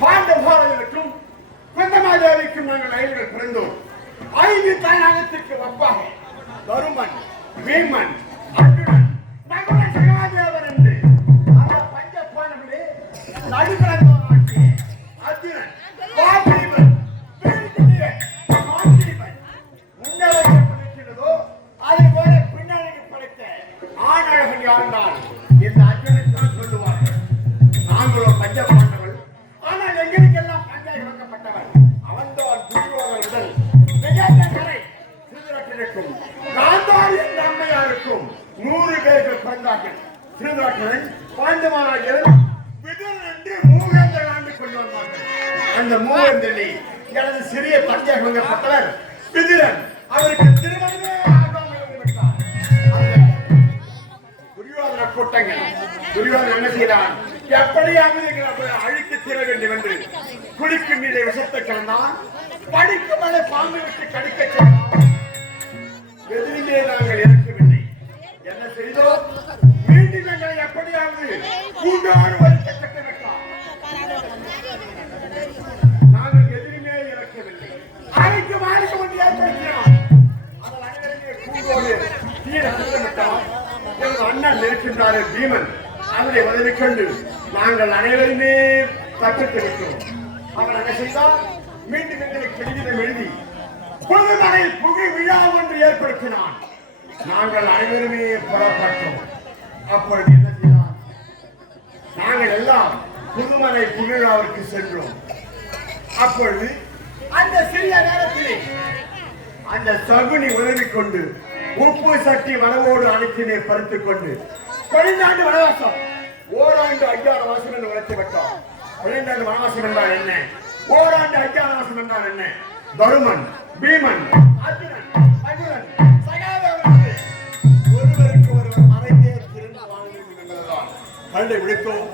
பாண்டவர்களுக்கும் குந்தமாதேவிக்கும் நாங்கள் ஐவர்கள் பிறந்தோம். 5 தாயகத்திற்கு ஒப்பாக தருமன், பீமன், அர்ஜுனன், நகுலன், சகாதேவன் என்று அந்த பஞ்ச பாண்டவர்களே நடுக்கடந்தோராட்சி அர்ஜுனன், பார்த்திபன், வீரன், பார்த்திபன் முன்னழகு படைக்கிறதோ அதை போல பின்னழகு படைத்த ஆணழகன் யாருந்தால் இந்த அர்ஜுனன் தான் சொல்லுவார்கள். நாங்களோ பஞ்ச பாண்டவர்கள், ஆனால் எங்களுக்கெல்லாம் பஞ்சாய் வழங்கப்பட்டவர் அவன்தான் துரியோதனன் முதல் விஜயநகரை திருதராட்டிற்கும் காந்தாரி என்ற அம்மையாருக்கும் 100 பேர்கள் பிறந்தார்கள். திருதராட்டிரன் பாண்டவராகிய விதுரன் என்று மூவேந்தர் ஆண்டு கொண்டு வந்தார்கள். அந்த மூவேந்தரில் எனது சிறிய பஞ்சாய் வழங்கப்பட்டவர் விதுரன். அவருக்கு திருமணமே ஆகாமல் இருந்துவிட்டார். துரியோதன கூட்டங்கள் துரியோதனன் என்ன செய்கிறான்? எப்படியாவது அழித்து தீர வேண்டும் என்று குளிக்கும் மீது விஷத்தை கலந்தான். படிக்கும் மேலே பாம்பு விட்டு கடிக்க செய்தான். எதிரிலே நாங்கள் இருக்கவில்லை. என்ன செய்தோம்? மீண்டும் எங்களை எப்படியாவது கூண்டோடு வலிக்க கட்டவிட்டார். நாங்கள் எதிரிலே இறக்கவில்லை. அழைக்கு மாறிக்க வேண்டிய ஏற்படுத்தினார். அதன் அனைவருமே கூண்டோடு தீர கட்டவிட்டார். எனது அண்ணன் இருக்கின்றார் பீமன். அவரை உதவி கொண்டு நாங்கள் அனைவருமே தப்பித்து விட்டோம். அவர் என்ன செய்தார்? மீண்டும் எங்களுக்கு கடிதம் எழுதி புதுமனை புகை விழா ஒன்று ஏற்படுத்தினான். நாங்கள் அனைவருமே புறப்பட்டோம். அப்பொழுது என்ன செய்தார்? நாங்கள் எல்லாம் புதுமனை புகழாவிற்கு சென்றோம். அப்பொழுது அந்த சிறிய நேரத்திலே அந்த சகுனி உதவி கொண்டு உப்பு சட்டி வனவோடு அணைச்சினை பறித்துக் கொண்டு 12 வனவாசம் ஓராண்டு அஜ்ஞானவாசம் என்று உழைத்து விட்டோம். 12 வனவாசம் என்றால் என்ன? ஓராண்டு அஜ்ஞானவாசம் என்றால் என்ன? தருமன், பீமன், அர்ஜுனன், நகுலன், சகாதேவன் ஒருவருக்கு ஒருவர் மறைந்தே திறந்து வாழ வேண்டும் என்பதுதான் கண்டை விழித்தோம்.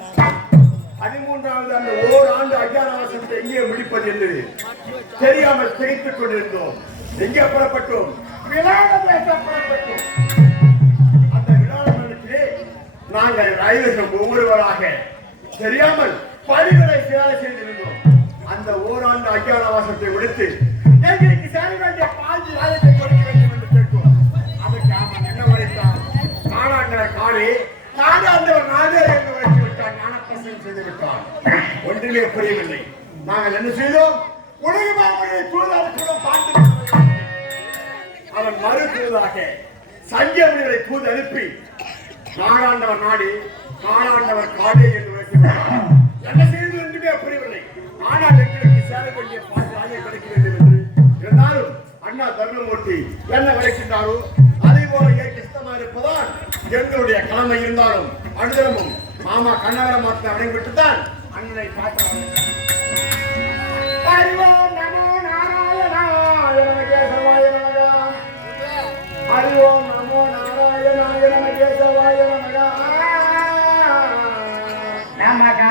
13வது அந்த ஓராண்டு அஜ்ஞானவாசத்தை எங்கே முடிப்பது என்று தெரியாமல் திகைத்துக் கொண்டிருந்தோம். எங்கே புறப்பட்டோம்? விளாட பேச புறப்பட்டோம். அந்த விளாட மண்டலத்திலே நாங்கள் ஐவர்கள் ஒவ்வொருவராக தெரியாமல் பணிகளை சேவை செய்திருந்தோம். அந்த ஓராண்டு அஜ்ஞானவாசத்தை விடுத்து எங்களுக்கு சேர வேண்டிய 5 ராஜ்யத்தை கொடுக்க வேண்டும் என்று கேட்டோம். அதுக்கு அவன் என்ன உரைத்தான்? நாடாண்டவர் காணே, நாடாண்டவர் நாடே என்று உரைத்து விட்டான். ஞானப்பிரசனம் செய்து விட்டான். ஒன்றுமே புரியவில்லை. நாங்கள் என்ன செய்தோம்? உலகமாமொழியை தூதாருக்கும் பாண்டு அவன் மறுத்ததாக சஞ்சயமுனிகளை தூது அனுப்பி நாடாண்டவர் நாடி நாடாண்டவர் காடே என்று உரைக்கிறார். என்ன செய்து ஒன்றுமே புரியவில்லை. ஆனால் எங்களுக்கு சேர வேண்டிய 5 ராஜ்யம் கிடைக்க வேண்டும் என்று இருந்தாலும் அண்ணா தர்மமூர்த்தி என்ன வரைக்கின்றாரோ அதே போல இஷ்டமா இருப்பதால் எங்களுடைய கடமை இருந்தாலும் அனுதினமும் மாமா கண்ணவரமாத்தை அடைந்துவிட்டுத்தான் அண்ணனை காட்டுறாங்க. அறிவோம் நமோ நாராயணாய கேசவாய நமக. அறிவோம் நமோ நாராயணாய கேசவாய நமக. நமக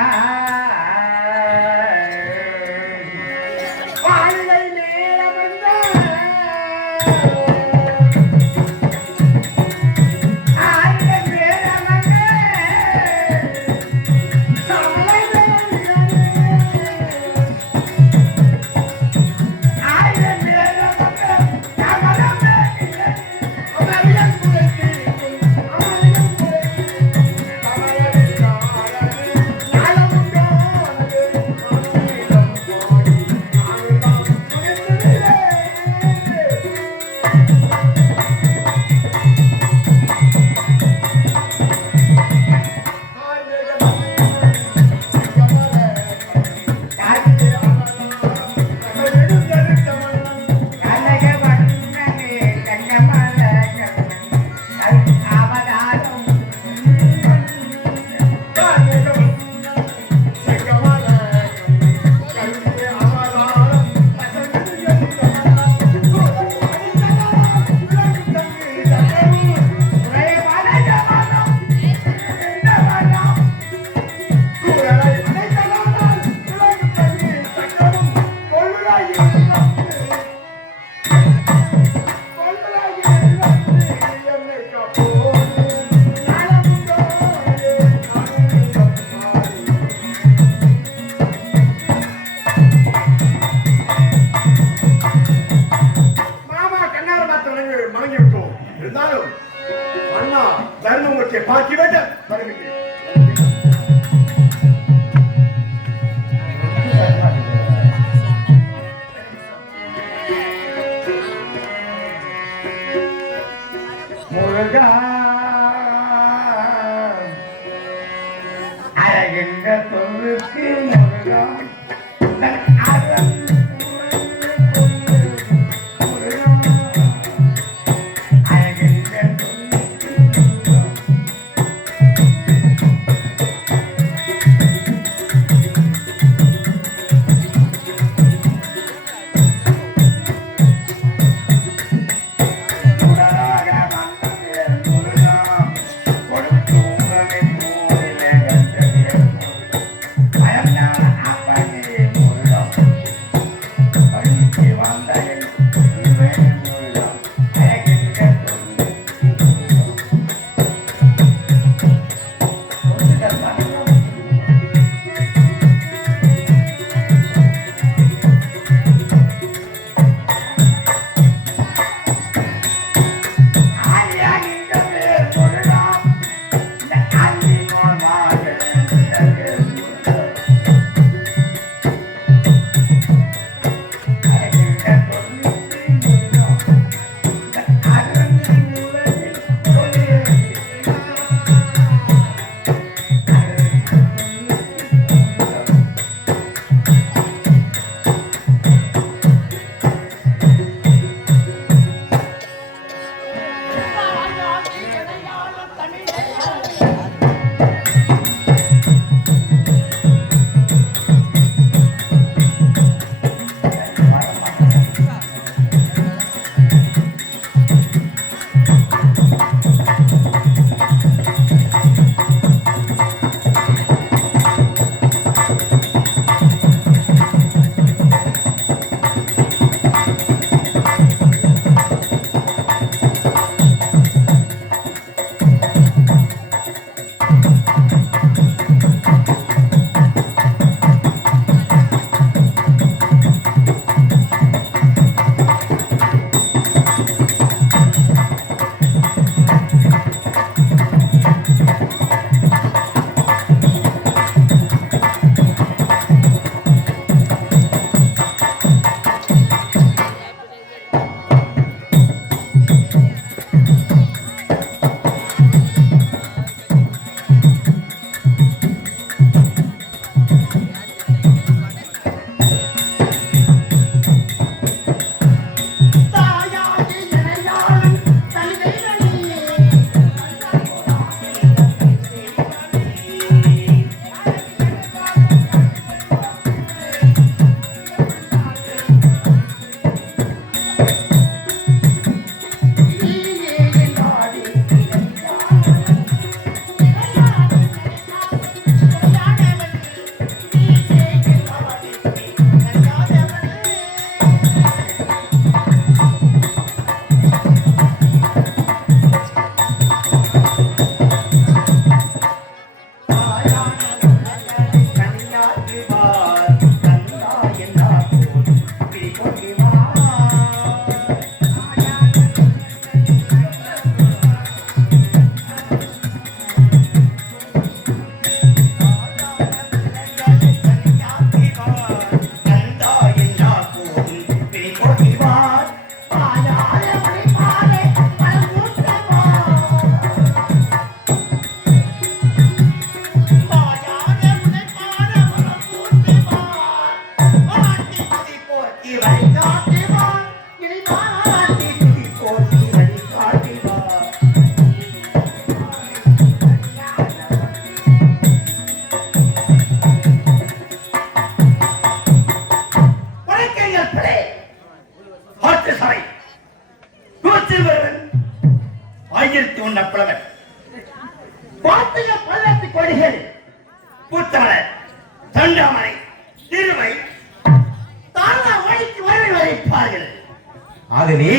ஆகவே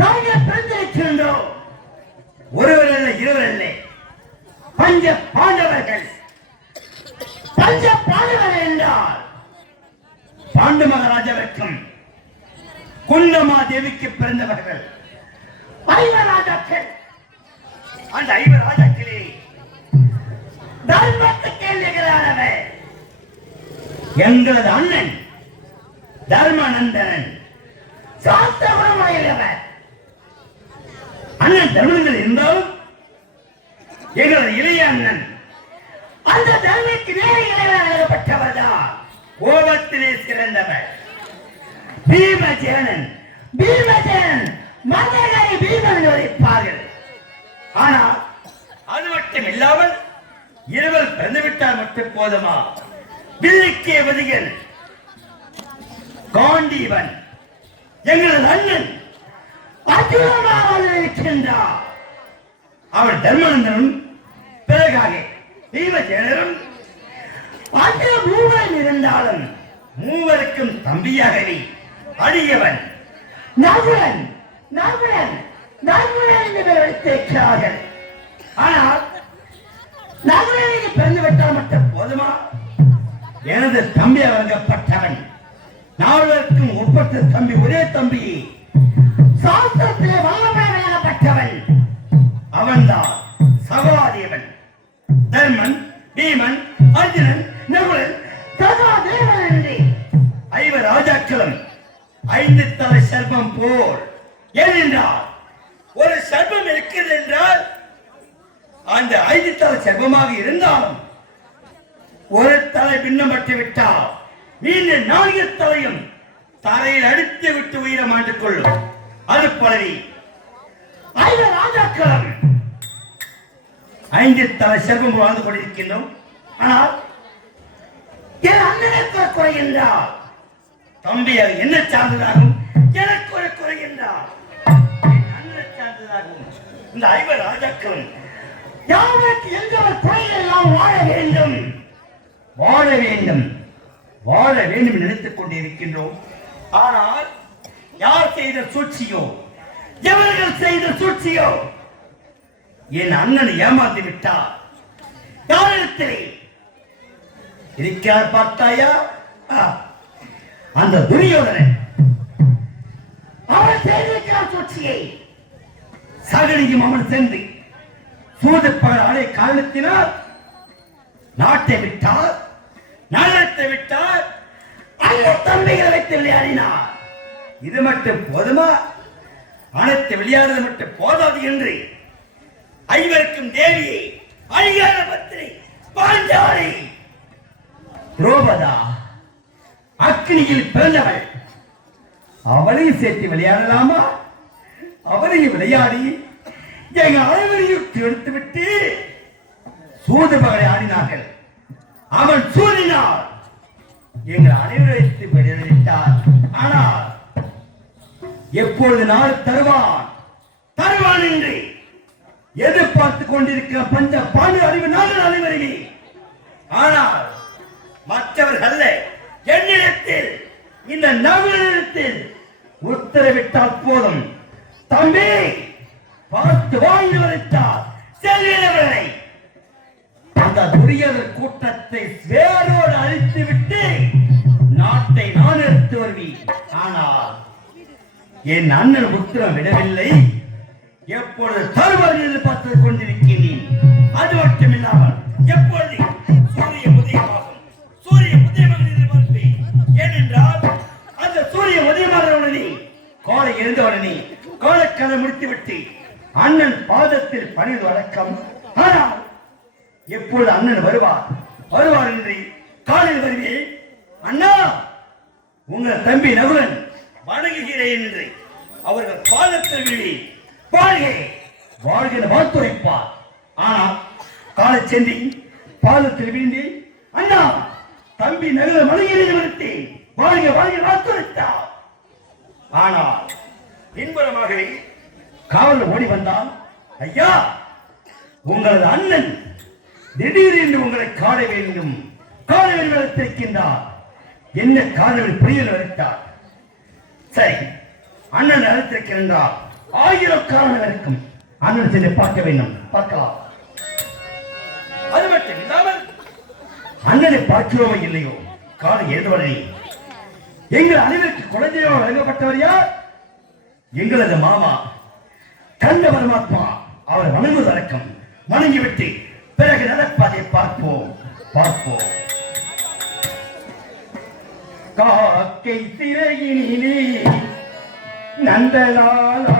நாங்கள் பிறந்திருக்கின்றோம். ஒருவர் அல்ல, இருவர் அல்ல, பஞ்ச பாண்டவர்கள். பஞ்ச பாண்டவர்கள் என்றால் பாண்டு மகாராஜாவிற்கும் குந்தமா தேவிக்கு பிறந்தவர்கள் ஐவர் ராஜாக்கள். அந்த ஐவர் ராஜாக்களே எங்களது அண்ணன் தர்மநந்தனன் சாத்தவரமாயிரவர். அண்ணன் தர்மநந்தன் இருந்தாலும் எங்களது இளைய அண்ணன் அந்த தர்மக்கு வேறு இளைவர் எழுதப்பட்டவர் தான். கோபத்திலே சிறந்தவர் பீமசேனன். பீமசேனன் மன்னரை பீமன் வரைப்பார்கள். ஆனால் அது மட்டும் இல்லாமல் இருவர் பிறந்துவிட்டால் மட்டும் போதுமா? வில்லிக்கே வதிகன் காண்டீவன் எங்களது அண்ணன் அர்ஜுனனாக இருக்கின்றார். அவர் தர்மநந்தனும் பிறகாக பீமசேனரும் அந்த மூவன் இருந்தாலும் மூவருக்கும் தம்பியாகவே அடியவன் நகுலன் நகுலன் நகுலன் என்று வைத்திருக்கிறார்கள். ஆனால் நகுலனுக்கு பிறந்துவிட்டால் மட்டும் போதுமா? எனது தம்பி வழங்கப்பட்டவன். நால்வருக்கும் ஒப்பற்ற தம்பி, ஒரே தம்பி, சாஸ்திரத்திலே வல்லமை வழங்கப்பட்டவன். அவன்தான் சகாதேவன். தர்மன், பீமன், அர்ஜுனன், நகுலன், சகாதேவன் என்று ஐவர் ராஜாக்களும் 5 தலை சர்ப்பம் போல். ஏனென்றால் ஒரு சர்ப்பம் இருக்கிறது என்றால் அந்த 5 தலை சர்ப்பமாக இருந்தாலும் ஒரு தலை பின்னப்பட்டு விட்டால் மீண்டும் 4 தலையும் தரையில் அடித்து விட்டு உயிரை மாண்டுக் கொள்ளும். அது போலவே 5 ராஜாக்களும் 5 தலை சர்ப்பம் வாழ்ந்து கொண்டிருக்கின்றோம். ஆனால் என் அண்ணனுக்கு ஒரு குறை என்றால் தம்பி அது என்ன சார்ந்ததாகும்? எனக்கு ஒரு குறை என்றால் என் அண்ணன் சார்ந்ததாகும். இந்த 5 ராஜாக்களும் யாருக்கு எந்த குறைகள் எல்லாம் வாழ வேண்டும், வாழ வேண்டும், வாழ வேண்டும் நினைத்துக் கொண்டிருக்கின்றோம். ஆனால் யார் செய்த சூழ்ச்சியோ, எவர்கள் செய்த சூழ்ச்சியோ என் அண்ணனை ஏமாற்றி விட்டார். யாரிடத்திலே இருக்கிறார் பார்த்தாயா? அந்த துரியோதனன். அவன் செய்திருக்கிறார் சூழ்ச்சியை. சகலியும் அவன் சென்று சூதுப்பகலை காரணத்தினால் நாட்டை விட்டார், நகரத்தை விட்டார், அந்த தம்பிகளை வைத்து விளையாடினார். இது மட்டும் போதுமா? அனைத்து விளையாடுவது மட்டும் போதாது என்று 5 தேவியை அழியாத பத்திரை பாஞ்சாலி திரௌபதா அக்னியில் பிறந்தவள். அவளையும் சேர்த்து விளையாடலாமா? அவளையும் விளையாடி எங்கள் அனைவரையும் எடுத்து விட்டு சூது பகலை ஆடினார்கள். அவன் சூடினார், எங்கள் அனைவரையும் விளையாடிட்டார். ஆனால் எப்பொழுது நாள் தருவான் தருவான் என்று எதிர்பார்த்துக் கொண்டிருக்கிற பஞ்ச பாண்டு அறிவு நாங்கள் அனைவருமே. ஆனால் மற்றவர்கள் அல்ல, என்னிடத்தில் இந்த நவீனத்தில் உத்தரவிட்டால் போதும். தம்பி பார்த்து வாழ்ந்து வரைத்தார் செல்வனை அந்த துரியர் கூட்டத்தை வேரோடு அழித்து விட்டு நாட்டை நான் எடுத்து வருவேன். ஆனால் என் அண்ணன் உத்தரம் விடவில்லை. எப்பொழுது தருவார் என்று பார்த்துக் கொண்டிருக்கிறேன். அது மட்டும் இல்லாமல் எப்பொழுது சூரிய உதயமாகும், சூரிய உதயமாக எதிர்பார்ப்பேன். ஏனென்றால் அந்த சூரிய உதயமான உடனே கோலை எழுந்தவுடனே கோலக்கதை முடித்துவிட்டு அண்ணன் பாதத்தில் பணிந்து வழக்கம். ஆனால் எப்பொழுது அண்ணன் வருவார் என்று காலில் வருவேன். அண்ணா, உங்கள் தம்பி நகுலன் வணங்குகிறேன் என்று அவர்கள் பாதத்தில் விழுவேன். வாழ்கிற வாழ்த்துரைப்பார். ஆனால் காலை சென்றி பாதத்தில் வீழ்ந்து அண்ணா தம்பி நகுலன் வணங்குகிறேன் வாழ்க வாழ்த்துரைத்தார். ஆனால் பின்புறமாகவே காவல் ஓடி வந்தால், ஐயா உங்களது அண்ணன் திடீரென்று உங்களை காண வேண்டும் இருக்கின்றார். என்ன காரணம் புரியல் வருத்தார். சரி, அண்ணன் அழைத்திருக்கின்றார். 1000 காரணம் இருக்கும். அண்ணன் சென்று பார்க்க வேண்டும். பார்க்கலாம். அது மட்டும் இல்லாமல் அண்ணனை பார்க்கிறோமோ இல்லையோ காலை எழுந்தவரை எங்கள் அனைவருக்கு குழந்தையாக வழங்கப்பட்டவர் யார்? எங்களது மாமா கண்ட பரமாத்மா. அவர் வணங்குவது அடக்கம். வணங்கிவிட்டு பிறகு நடப்பதை பார்ப்போம். திரையினிலே நந்தலாலா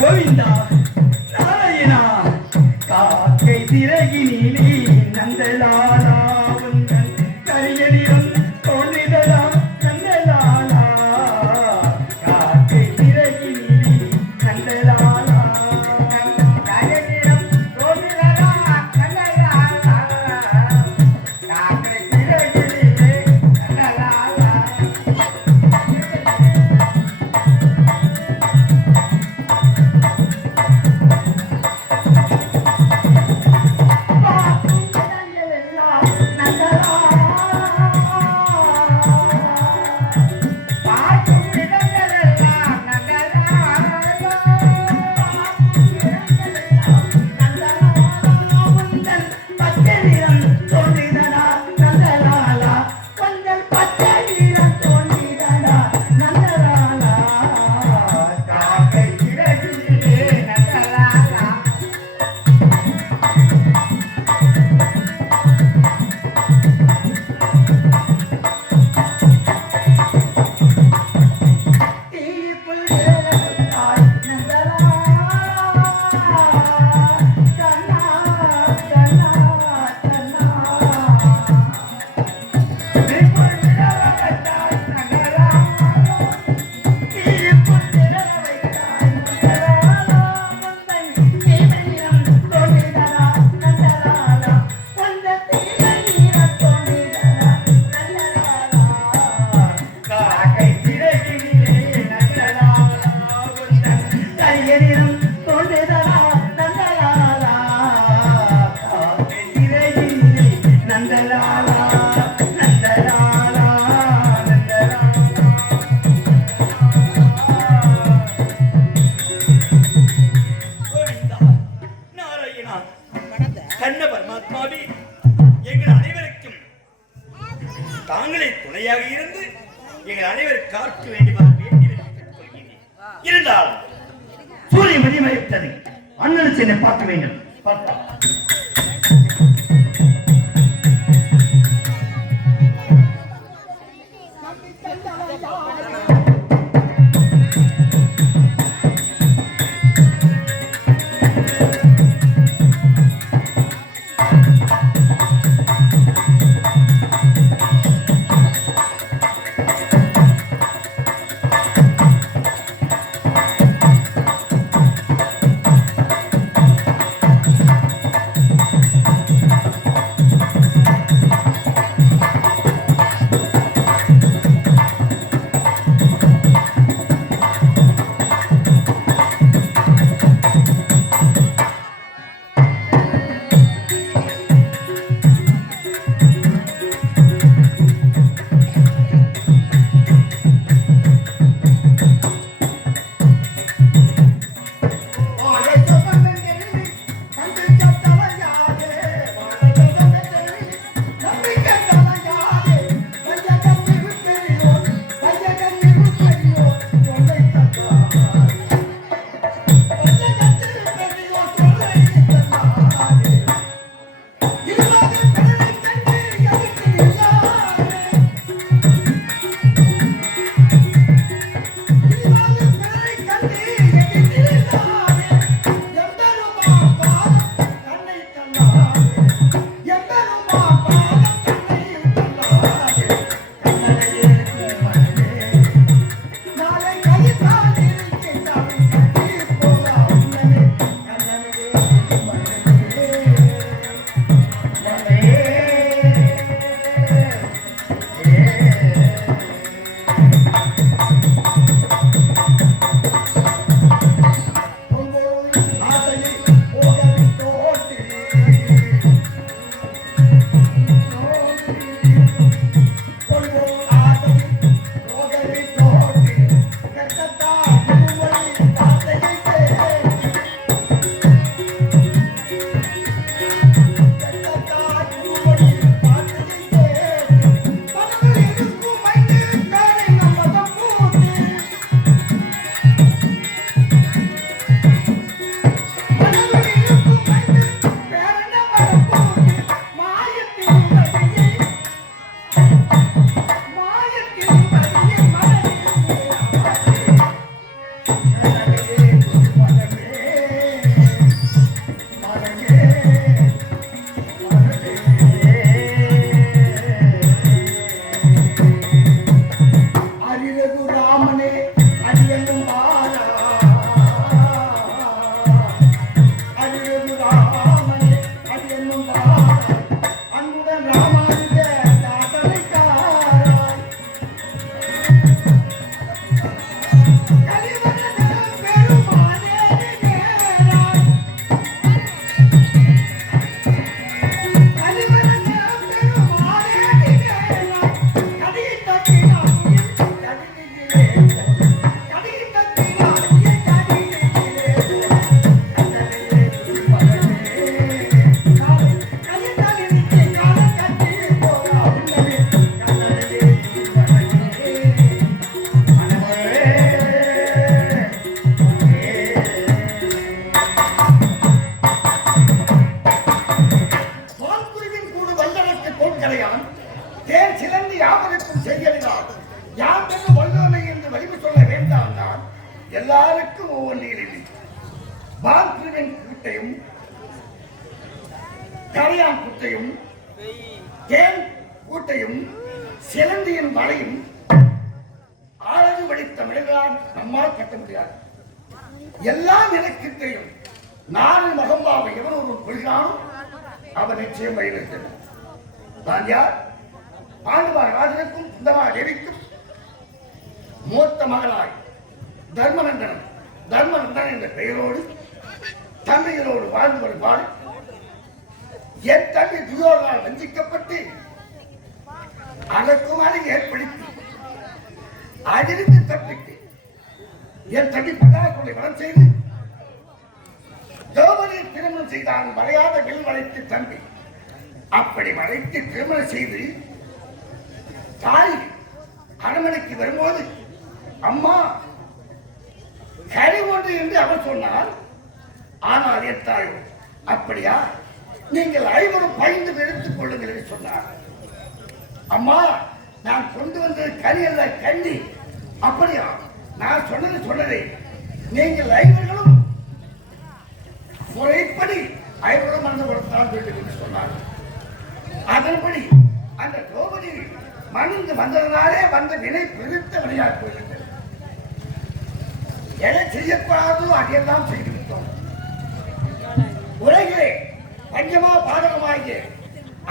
கோவிந்தா நாராயணா காக்கை திரையினிலே நந்தலாலா உந்தன் கரியலிலும் தோன்றிதலா நந்தலாலா காக்கை திரையினிலே நந்தலாலா கரியலிலும் தோன்றிதலா நந்தலாலா காக்கை திரையினிலே நந்தலாலா கண்ண பரமாத்மாவே எங்கள் அனைவருக்கும் தாங்களே துணையாக இருந்து எங்கள் அனைவரும் காக்க வேண்டுமாறு வேண்டி கொள்கிறேன். இருந்தாலும் சூரிய மதிமயத்தது அண்ணன் சென்னை பார்க்க வேண்டும். பார்க்கலாம். கரையான் தேன் சிலந்து யாவருக்கும் செய்கிறார் யார் பெற்று வல்லோனை என்று வலிமை சொல்ல வேண்டாம் தான் எல்லாருக்கும் ஒவ்வொன்று எழுதி பால்பிரிவின் கூட்டையும் கரையான் கூட்டையும் தேன் கூட்டையும் சிலந்தியின் மலையும் ஆழது வடித்த மிளகான் நம்மால் கட்ட முடியாது. எல்லாம் எனக்கு தெரியும். நாடு மகம்பாவை எவன் ஒருவன் கொள்கிறானோ அவன் நிச்சயம் வழிநடத்தினான். நான் யார்? பாண்டுவா ராஜனுக்கும் குந்தமா தேவிக்கும் மூத்த மகளாய் தர்மநந்தன் என்ற பெயரோடு தந்தையரோடு வாழ்ந்து வருவாள். என் தம்பி துயோதனால் வஞ்சிக்கப்பட்டு அதற்கும் அதை ஏற்படுத்தி அதிலிருந்து தப்பித்து என் தம்பி பதாக்குள்ளே வளம் செய்து திரௌபதியை திருமணம் செய்தான். வளையாத வில் வளைத்து தம்பி அப்படி வளைத்து திருமணம் செய்து தாய் அரண்மனைக்கு வரும்போது அம்மா கறி ஒன்று என்று அவர் சொன்னார். ஆனால் என் தாய் அப்படியா, நீங்கள் ஐவரும் பயந்து எடுத்துக் கொள்ளுங்கள் என்று சொன்னார். அம்மா நான் கொண்டு வந்தது கறி அல்ல கண்டி. அப்படியா, நான் சொன்னதை நீங்கள் ஐவர்களும் முறைப்படி ஐவரும் மறந்து கொடுத்தால் வேண்டும் என்று சொன்னார். அதன்படி அந்த திரௌபதி மணிந்து வந்ததனாலே வந்த வினை பெருத்த வினையாக போயிருந்தது. எதை செய்யக்கூடாதோ அதையெல்லாம் செய்துவிட்டோம். உலகிலே பஞ்சமா பாதகமாகிய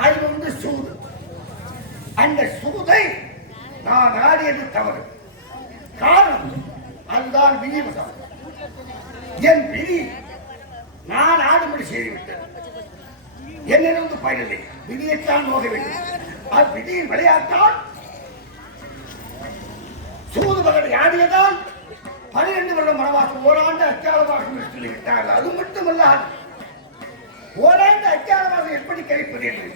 அது வந்து சூது. அந்த சூதை நான் ஆடியது தவறு. காரணம் அதுதான் விதிவசம். என் விதி நான் ஆடும்படி செய்துவிட்டேன். என்னிருந்து பயனில்லை. விதியைத்தான் நோக வேண்டும். அவ்விதியின் விளையாட்டால் சூது மகனை ஆடியதால் 12 வருடம் வனவாசம் ஓராண்டு அச்சாரமாக சொல்லிவிட்டார்கள். அது மட்டுமல்லாது ஓராண்டு அச்சாரமாக எப்படி கழிப்பது என்று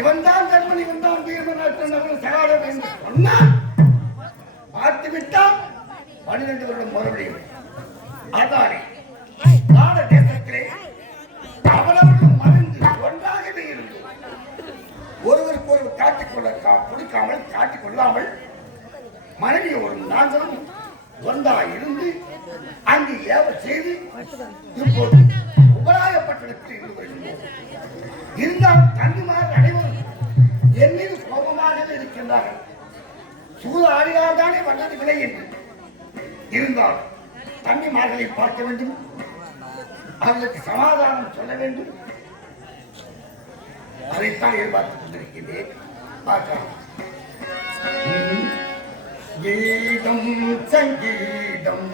இவன் தான் தர்மன், இவன் தான் வீரமன் சகாடம் என்று சொன்னால் பார்த்து விட்டால் 12 வருடம் மறுபடியும். அதானே நாட தேசத்திலே அவரவர்கள் மறந்து ஒன்றாகவே இருந்து ஒருவருக்கு ஒருவர் காட்டிக் கொள்ளாமல் மனைவி ஒரு நாங்களும் ஒன்றாக இருந்து அங்கு ஏவ செய்து இப்போது உபராயப்பட்டிடத்தில் இருந்து வருகின்றோம். இருந்தாலும் தன்னிமார் அனைவரும் என் மீது கோபமாகவே இருக்கின்றார்கள். சூழ ஆடியால்தானே வந்தது விலை என்று இருந்தால் தன்னிமார்களை பார்க்க வேண்டும், அவர்களுக்கு சமாதானம் சொல்ல வேண்டும். அதைத்தான் எதிர்பார்த்துக் கொண்டிருக்கின்றேன். பார்க்கலாம். கீதம் சங்கீதம்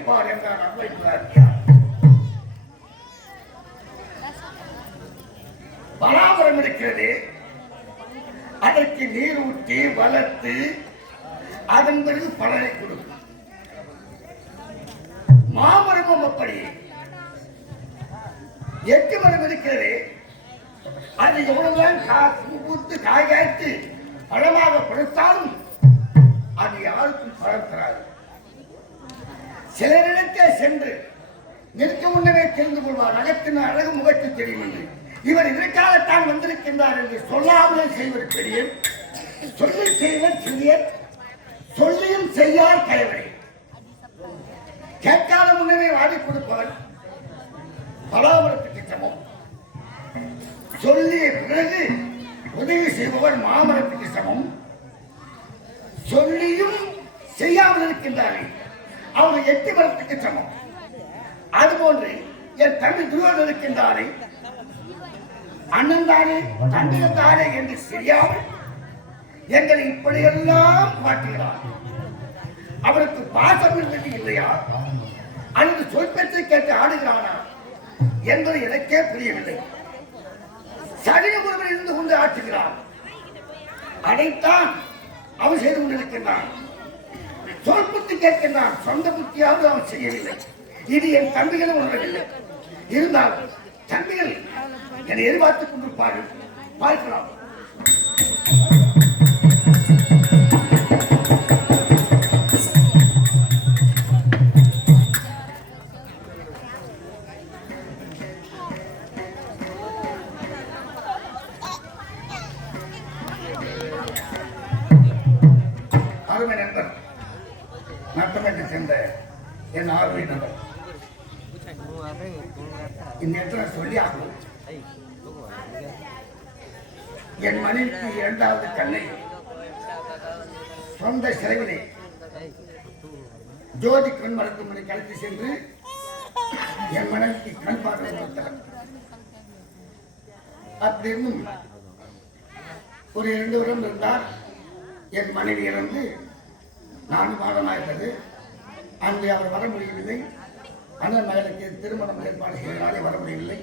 இருப்பார் என்றார் அவ்வையார். பலாமரம் இருக்கிறது, அதற்கு நீர் ஊற்றி வளர்த்து அதன் பிறகு பலனை கொடுக்கும். மாமரமும் அப்படி. 8 மரம் இருக்கிறது, அது எவ்வளவுதான் பூத்து காய்காய்த்து பழமாக படுத்தாலும் அது யாருக்கும் பழம் தராது. சிலரிடத்தே சென்று நிற்க முன்னமே தெரிந்து கொள்வார், அகத்தின் அழகு முகத்தில் தெரியும் என்று. இவர் இதற்காகத்தான் வந்திருக்கின்றார் என்று சொல்லாமலே செய்வர் பெரியர், சொல்லி செய்வர் சிறியர், சொல்லியும் செய்யார் கயவரே. கேட்காத முன்னமே வாடி கொடுப்பவர் பலாமரத்துக்கு சமம், சொல்லிய பிறகு உதவி செய்பவர் மாமரத்துக்கு சமம். சொல்லியும் செய்யாமல் இருக்கின்றார்கள், அவர் 8 மரத்துக்கு சமம். அதுபோன்று என் தம்பி துருவன் இருக்கின்றாரே, அண்ணன் தானே தந்தையும் தானே என்று செய்யாமல் எங்களை இப்படியெல்லாம் காட்டுகிறார். அவருக்கு பாசம் என்பது இல்லையா அல்லது சொற்பத்தை கேட்டு ஆடுகிறானா என்பது எனக்கே புரியவில்லை. சரிய முறையில் இருந்து கொண்டு ஆற்றுகிறார், அதைத்தான் அவன் செய்து கொண்டிருக்கின்றான். சொற்பத்தை கேட்கின்றான், சொந்த புத்தியாவது அவன் செய்யவில்லை. இது என் தம்பிகளும் உணரவில்லை. இருந்தாலும் தம்பிகள் என்னை எதிர்பார்த்துக் கொண்டிருப்பார்கள், பார்க்கலாம். அருமை நண்பர், நட்டமேட்டை சேர்ந்த என் ஆர்வ நண்பர், இந்த இடத்துல சொல்லி ஆகும். என் மனைவிக்கு 2வது கண்ணை சொந்த செலவிலே ஜோதி கண் மருத்துவமனை கழித்து சென்று என் மனைவிக்கு கண் பார்வை கொடுத்தார். அப்படி இருந்தும் ஒரு 2 வருடம் இருந்தார். என் மனைவி இறந்து 4 மாதமாகிறது. அங்கே அவர் வர முடியவில்லை. அண்ணன் மகளுக்கு திருமணம் ஏற்பாடு செய்வதாலே வர முடியவில்லை.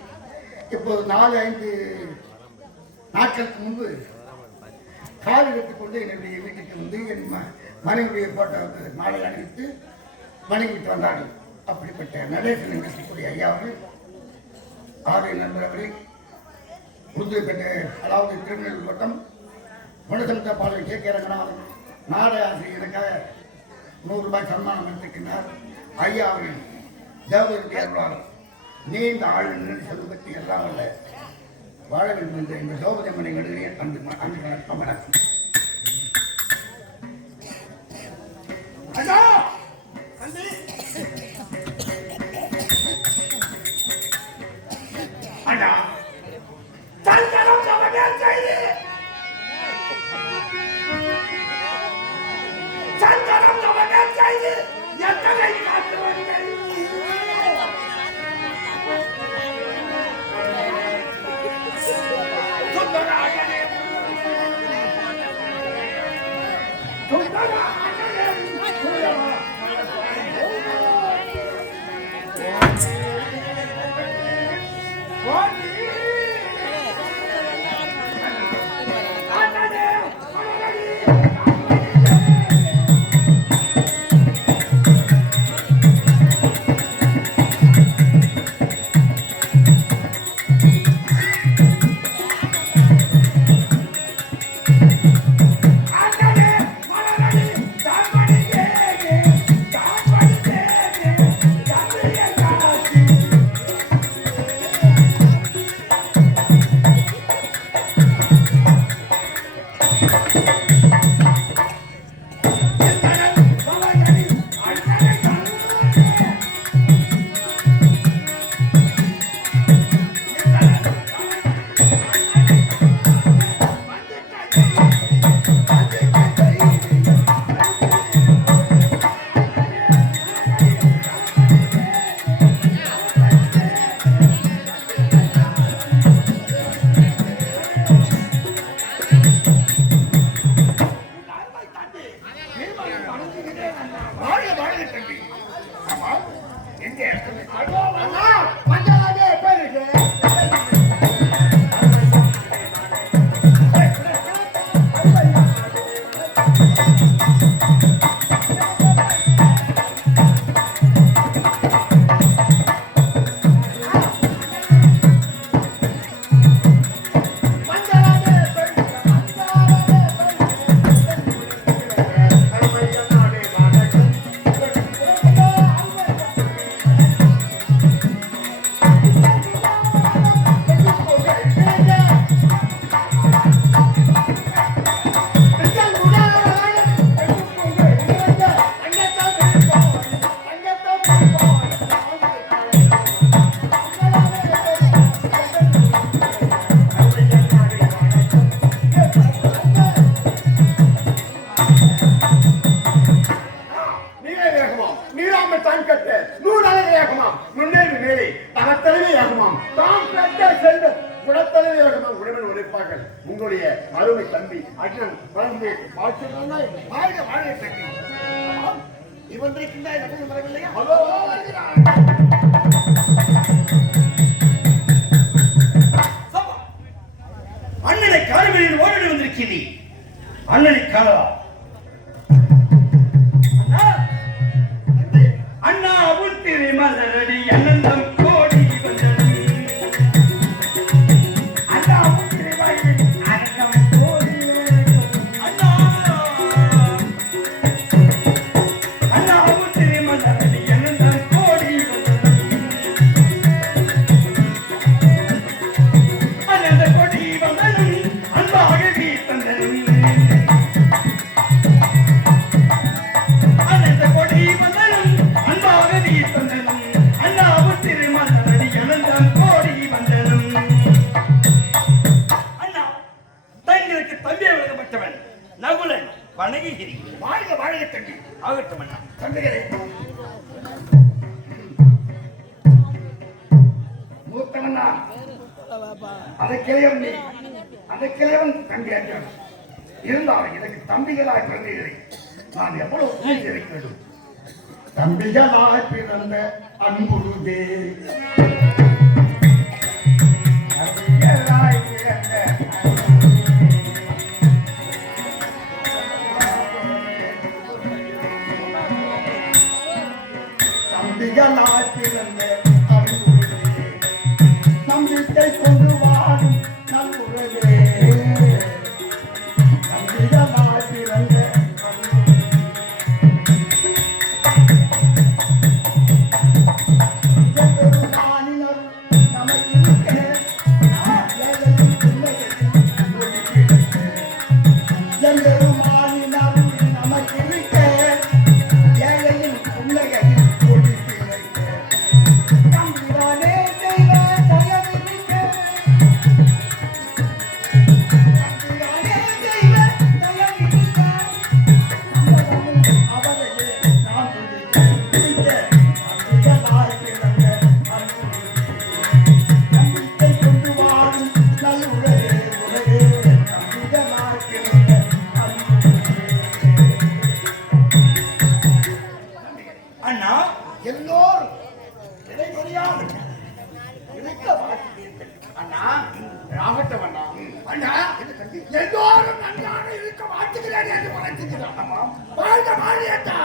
இப்போது 4-5 நாட்களுக்கு முன்பு கால் எடுத்துக்கொண்டு என்னுடைய வீட்டுக்கு வந்து என் மனைவியுடைய போட்டோவுக்கு மாலை அணிவித்து வணங்கிட்டு வந்தார்கள். அப்படிப்பட்ட நடேசன் என்று சொல்லக்கூடிய ஐயாவை ஆர்வ நண்பர் அவரை புதுப்பேட்ட, அதாவது திருநெல்வேலி மாவட்டம் குணசமுத்திர பாடல் கே ரங்கநாதன் நாடக ஆசிரியருக்காக 100 ரூபாய் சன்மானம் எடுத்திருக்கின்றார். ஐயா அவர்கள் தேவதற்கு அருளாளர், நீ இந்த ஆள் செல்வத்தை எல்லாம் அல்ல வாழ வேண்டும் என்று இந்த சோபதி மனை நடுவே அன்று வணக்கம். அண்ணா சங்கரம் சபையே செய்து சங்கரம் சபையே செய்து எத்தனை காத்து வந்தேன். சுந்தராகனே சுந்தராகனே இங்கே அதோ அண்ணா மஞ்சளாவே போயிருக்கு. உங்களுடைய அருமை தம்பி அண்ணன் வளர்ந்து வாழ்க வாழ்க தம்பி இவன் வரவில்லையா? அண்ணனை கார்வெளியில் ஓடி வந்திருக்கிறேன். அண்ணனை காணலாம். அண்ணா அவுத்திரை மலரடி அண்ணந்தம் கோடி வந்தது. அண்ணா அவுத்திரை மலரடி அண்ணந்தம் கோடி அண்ணா அண்ணா அவுத்திரை மலரடி அண்ணந்தம் கோடி வந்தது. அண்ணந்த கோடி வந்தது அன்பாக வீத்தந்தது. அண்ணந்த கோடி வந்தது அன்பாக வீத்தந்தது. அண்ணா அவுத்திரை மலரடி அண்ணந்தம் கோடி வந்தது. அண்ணா தங்களுக்கு தம்பியை வழங்கப்பட்டவன் நகுலன் வணங்குகிறேன். வாழ்க வாழ்க தம்பி. ஆகட்டும் அண்ணா. தம்பிகளே மூத்தவன் நான். அதை கிளையவன் நீ. அதை கிளையவன் தம்பி அஞ்சன். இருந்தாலும் எனக்கு தம்பிகளாய் பிறந்தீர்கள். நான் எவ்வளவு பூஜை இருக்க வேண்டும். தம்பிகளாய் பிறந்த அன்புருதே. தம்பிகளாய் பிறந்த தம்பிகளாய் பிறந்த அன்புருதே. நம்பிக்கை கொண்டு வாழும் நல்லுறவே. தம்பிகளாய் பிறந்த அண்ணா எல்லோரும் இடைவெளியாமல் இருக்க வாழ்த்துகிறீர்கள். அண்ணா ராகட்டம் அண்ணா. அண்ணா எல்லோரும் நன்றாக இருக்க வாழ்த்துகிறேன் என்று வாழ்த்துகிறான். வாழ்ந்த வாழியட்டா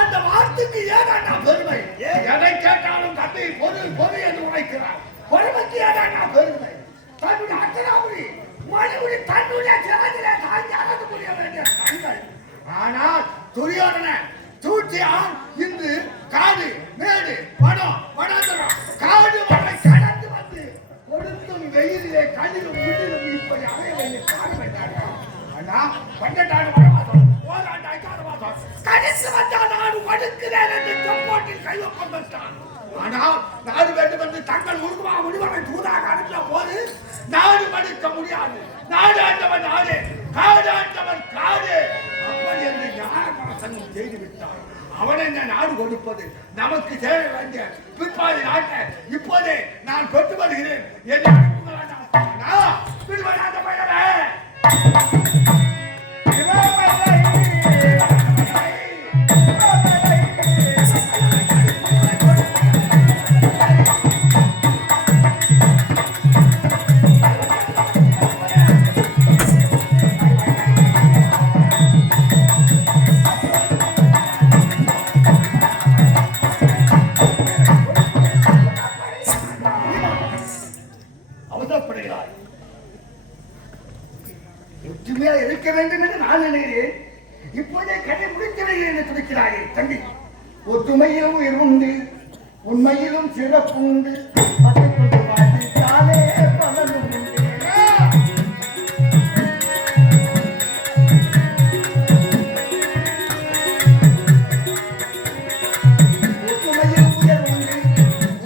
அந்த வார்த்தைக்கு ஏன் அண்ணா பெருமை? எதை கேட்டாலும் தம்பி பொது பொது என்று உழைக்கிறார். பொறுமைக்கு ஏன் அண்ணா பெருமை? தன்னுடைய அத்தனாபுரி மணிபுரி தன்னுடைய சிறந்திலே தாங்கி அகது புரிய வேண்டிய தங்கள். ஆனால் துரியோதனன் சூழ்ச்சியான் இன்று காடு மேடு வனம் வனாந்தரம் காடு மலை கடந்து வந்து கொடுத்தும் வெயிலே கண்ணிலும் முன்னிலும் இப்படி அவைகளை காண வேண்டாம். அண்ணா 12 வனவாசம் ஓராண்டு 5 மாதம் கடைசி வந்த நாடு மடுக்கிறேன் என்று தொப்போட்டில் கைவப்பம் பெற்றான். ஆனால் நாடு வேண்டும் என்று தங்கள் உருவா முடிவரை தூதாக அனுப்பிய போது நாடு மடுக்க முடியாது. நாடு ஆண்டவன் நாடு, காடு ஆண்டவன் காடு அப்படி என்று ஞானபரசங்கம் செய்து விட்டார். அவன் என்ன நாடு கொடுப்பது? நமக்கு சேர வேண்டிய பிற்பாதி நாட்டை இப்போதே நான் பெற்று வருகிறேன் என்று விடுவனாத பயனே. உண்மையிலும் சிறப்புண்டு பக்கத்து வாழ்த்தாலே பலனும் உண்டு. ஒற்றுமையில் உயர்வுண்டு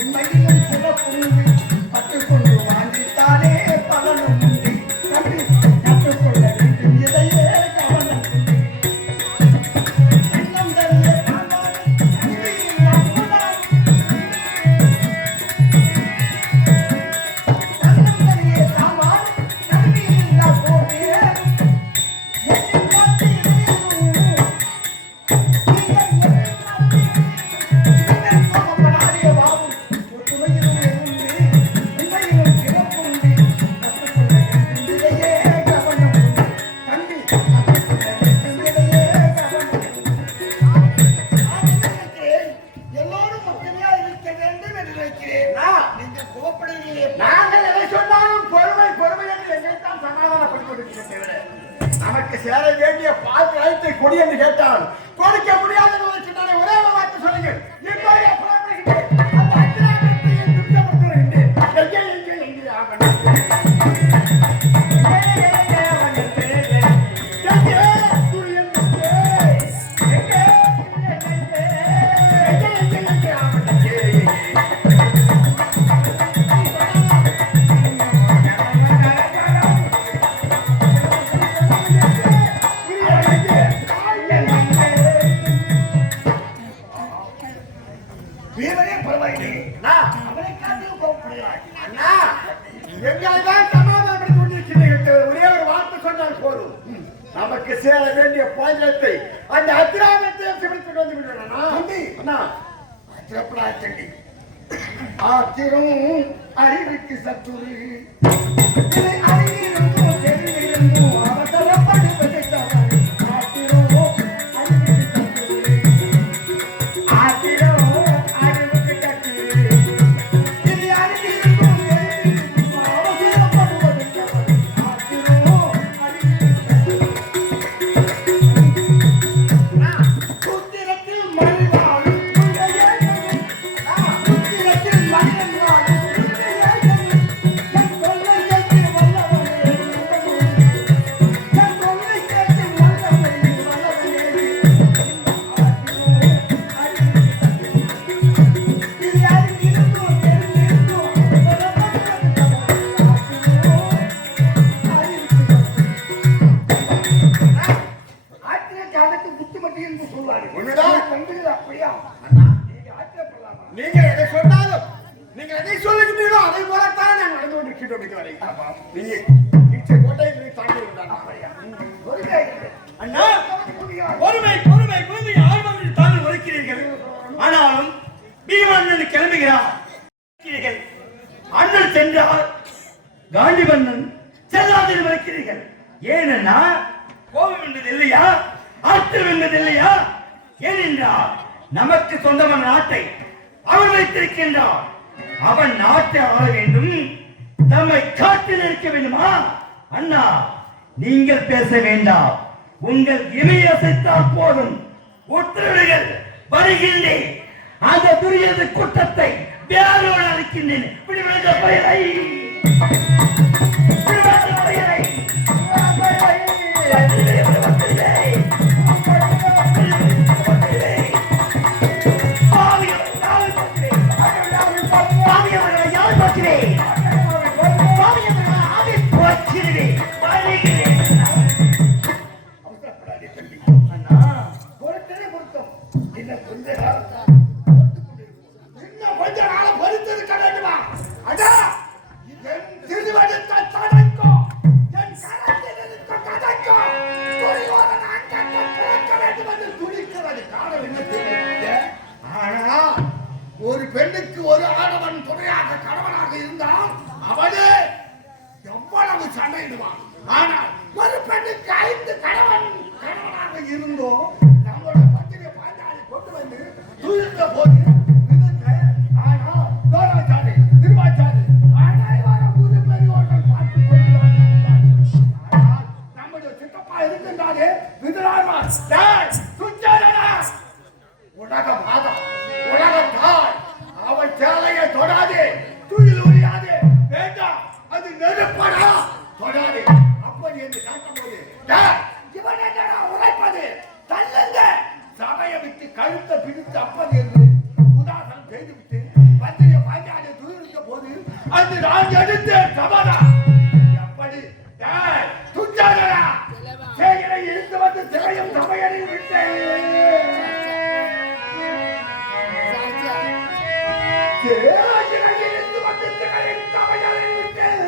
உண்மையிலும் சிறப்புண்டு பட்டுக்கொண்டு வாழ்த்தாலே பலனும் உண்டு. தம்பி கற்றுக்கொள்ள வேண்டும் இதையே கவனம் உண்டு. எண்ணம் தருகிற தாழ்வான நன்மையில் அற்புதம். எண்ணம் தருகிற தாழ்வான நன்மையில் அப்போது எண்ணம் காத்து இறையும். நீங்கள் எண்ணம் காத்து இனிமேல் போகப்படாதே வாவும். ஒற்றுமையிலும் உண்டு உண்மையிலும் சிறப்புண்டு கற்றுக்கொள்ள வேண்டும் இதையே கவனம் உண்டு. தம்பி கற்றுக்கொள்ள வேண்டும் இதையே கவனம் உண்டு. எல்லோரும் ஒற்றுமையா இருக்க வேண்டும் என்று நினைக்கிறேன். நீங்கள் கோபப்படுகிறீர்களே. நாங்கள் எதை சொன்னாலும் பொறுமை பொறுமை என்று எங்களைத்தான் சமாதானப்படுத்திக் கொண்டிருக்கிறேன். நமக்கு சேர வேண்டிய பால் அழைத்து கொடி என்று கேட்டால் கொடுக்க முடியாது என்று சொன்னாலே ஒரே ஒரு வார்த்தை சொல்லுங்கள். இப்போதே புறப்படுகிறேன். அந்த அக்கிரமத்தை துன்பப்படுத்துகிறேன். எங்கே ஆகணும்? வீரனே பரவாயில்லை. அண்ணா, அவனை காட்டிலும் கோபப்படுகிறாய். அண்ணா, எங்களை தான் சமாதானப்படுத்திக் கொண்டிருக்கிறீர்கள். ஒரே ஒரு வார்த்தை சொன்னால் போதும். நமக்கு சேர வேண்டிய பாய்ச்சத்தை அந்த அத்திராமத்தை சிவத்துக்கு வந்து விடுவேன். தம்பி. அண்ணா, சிறப்படா தம்பி. ஆத்திரம் அறிவுக்கு சத்துரு. இதை அறிவிருந்தும் தெரிந்திருந்தும் அவசரப்படுவதை தவறு. ஆத்திரம் அறிவுக்கு சத்துரு. ஆத்திரம் அறிவுக்கு சத்துரு. இதை அறிவிருந்தும் தெரிந்திருந்தும் அவசரப்படுவதை தவறு. ஆத்திரம் அறிவுக்கு சத்துரு. சூத்திரத்தில் மனிதவாழும் உண்மையே. சூத்திரத்தில் மனிதவாழும் உண்மையே. என் கொள்ளை கேட்டு வல்லவனே. என் கொள்ளை கேட்டு வல்லவனே. இது அறிந்திருந்தும் தெரிந்திருந்தும் ஆத்திரக்காரனுக்கு புத்திமதி என்று சொல்வார்கள். உண்மைதான். தம்பிகள் அப்படியா? அண்ணா, நீங்க ஆத்திரப்படலாமா? நீங்க எதை சொன்னாலும் நீங்கள் எதை சொல்லுகிறீர்களோ அதை போலத்தான் நான் நடந்து கொண்டிருக்கிறோம் இதுவரை. நீங்க இச்சை கோட்டையை தாண்டி விட்டாங்க. பொறுமையா இரு. அண்ணா, முடியாது. பொறுமை பொறுமை பொறுமை ஆர்வம் தாங்கள் உழைக்கிறீர்கள். ஆனாலும் பீமன் கிளம்புகிறார். இருக்கிறீர்கள். அண்ணன் சென்றால் காண்டிமன்னன் செல்லாது வைக்கிறீர்கள். ஏனென்னா கோபம் என்பது இல்லையா, ஆத்திரம் என்பது இல்லையா? ஏனென்றால் நமக்கு சொந்தமான நாட்டை அவன் வைத்திருக்கின்றான். அவன் நாட்டை ஆள வேண்டும், நம்மை காட்டில் இருக்க வேண்டுமா? அண்ணா, நீங்கள் பேச வேண்டாம். உங்கள் இமையசைத்தால் போதும். உத்தரவுகள் வருகின்றேன். அந்த துரியத கூட்டத்தை வேரோடு அழைக்கின்றேன். விடுவிட பயலை அவசரப்படாதே தம்பி. பொறுத்ததே பொருத்தம். இன்னும் கொஞ்ச காலம் இன்னும் கொஞ்ச நாள் பொறுத்தது கிடைக்குமா? அடா, என் திருவடித்த தடைக்கும் என் கரத்தில் இருக்க கதைக்கும் துரியோதன அங்கத்தை பிறக்க வேண்டும் என்று துடிக்கிறது. காரணம் என்ன தெரியுமா? ஆனா ஒரு பெண்ணுக்கு ஒரு ஆடவன் துணையாக கணவனாக இருந்தால் அவனே எவ்வளவு சண்டையிடுவான். ஆனால் ஒரு பெண்ணுக்கு 5 கணவனாக இருந்தோம். நம்மளோட பத்திரிகை பாஞ்சாலி கொண்டு வந்து துயிர்ந்த போது ஆனால் தோராச்சாரி திருவாச்சாரி அனைவரும் ஒரு பெரியோர்கள் பார்த்து கொண்டு நம்முடைய சித்தப்பா இருக்கின்றாரே விதுராமார் சுச்சேரனா உலக மாதம் உலக தாய் அவள் அது நான் எடுத்தேன் சபதா. எப்படி துச்சாதனா சேகரை இழுத்து வந்து சிறையும் சபையரில் விட்டேன். சேகரை இழுத்து வந்து சிறையும் சபையரில் விட்டேன்.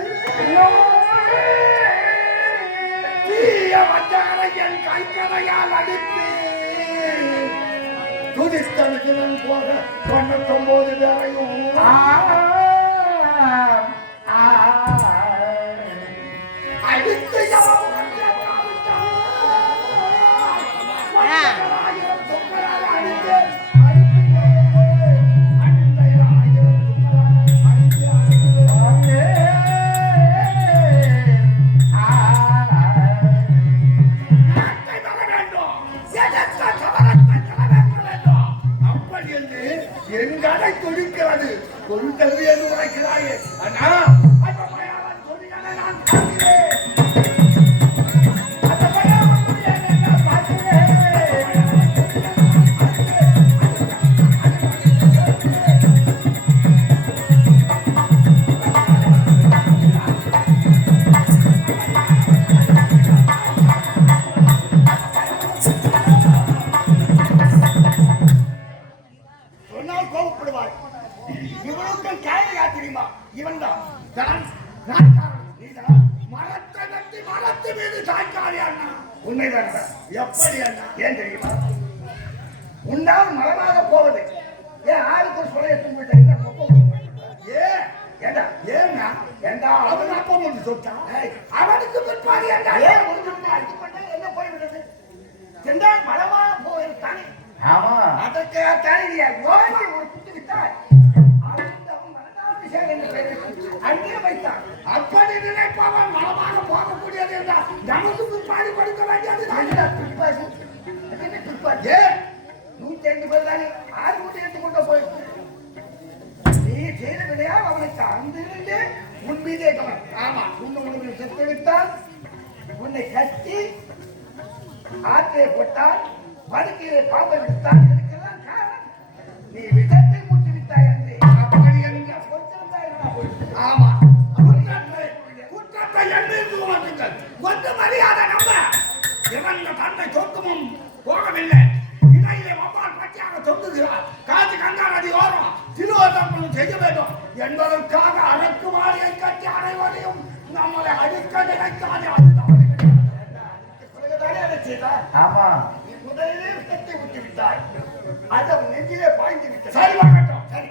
தீய வஞ்சகரை என் கைக்கதையால் அடித்து துதித்தனுக்கு போக 99 பேரையும் அடித்து எங்கடை துடிக்கிறது கொண்டது என்று உரைக்கிறாயே அண்ணா எப்படி அண்ணா ஏன் தெரியுமா உன்னால் மரமாக போவது ஏன் ஆளுக்கு ஒரு சொல்ல ஏன்னா ஏண்டா அவன் அப்பா ஒன்று சொல்லிட்டான் அவனுக்கு பிற்பாடு ஏண்டா ஏன் என்ன போய்விடுறது சென்றா மரமாக போவது தானே ஆமா அதற்கு தனியா ஒரு குத்து விட்டாய் அங்கே வைத்தான் அப்படி நினைப்பவன் மரமாக போகக்கூடியது என்றால் நமக்கு பிற்பாடு கொடுக்க வேண்டியது 105 பேர் தானே 6 கூட்டி எடுத்துக்கொண்டு போயிருக்கு நீ செய்த விடையா அவனுக்கு அங்கிருந்து உன் மீதே ஆமா உன்னை செத்து விட்டால் உன்னை கட்டி ஆற்றை போட்டால் படுக்கையை பாம்பை விட்டால் இதுக்கெல்லாம் காரணம் நீ விதத்தை முட்டி விட்டாய் என்று அப்படி எங்க பொறுத்திருந்தாய் ஆமா குற்றத்தை எண்ணி மாட்டுங்கள் ஒன்று மரியாதை நம்ப இவன் தன்னை சொத்துமும் போகவில்லை இடையிலே வவ்வால் பட்டியாக தொங்குகிறார் காட்சி கங்கா நதி ஓரம் சிலுவதம்பலம் செய்ய வேண்டும் என்பதற்காக அரக்குமாரியை கட்டி அனைவரையும் நம்மளை அடிக்க நினைக்காதே ஆமா முதலிலே கட்டி விட்டு விட்டாய் அதை நெஞ்சிலே பாய்ந்து விட்டு சரி வாங்கட்டும் சரி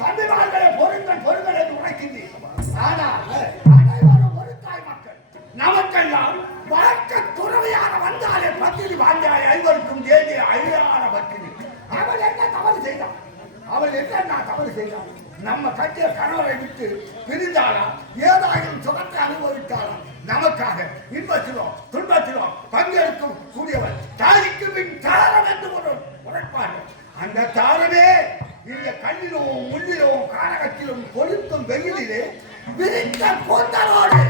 தம்பிமார்களே பொருங்கள் என்று உரைக்கின்றீர்கள் ஆனால் அனைவரும் ஒரு தாய் மக்கள் நமக்கெல்லாம் வழக்க துறவையாக வந்தாலே பத்திரி வாங்காய் ஐவருக்கும் தேடி அழியாத பத்திரி அவள் என்ன தவறு செய்தான் அவள் என்ன தவறு செய்தான் நம்ம கட்டிய கணவரை விட்டு பிரிந்தாளா ஏதாயும் சுகத்தை அனுபவித்தாளா நமக்காக இன்பத்திலும் துன்பத்திலும் பங்கெடுக்கும் கூடியவர் தாய்க்கு பின் தாரம் என்று ஒரு உழைப்பார்கள் அந்த தாரமே இந்த கண்ணிலும் முள்ளிலும் காரகத்திலும் கொளுத்தும் வெயிலிலே விரித்த கூந்தலோடு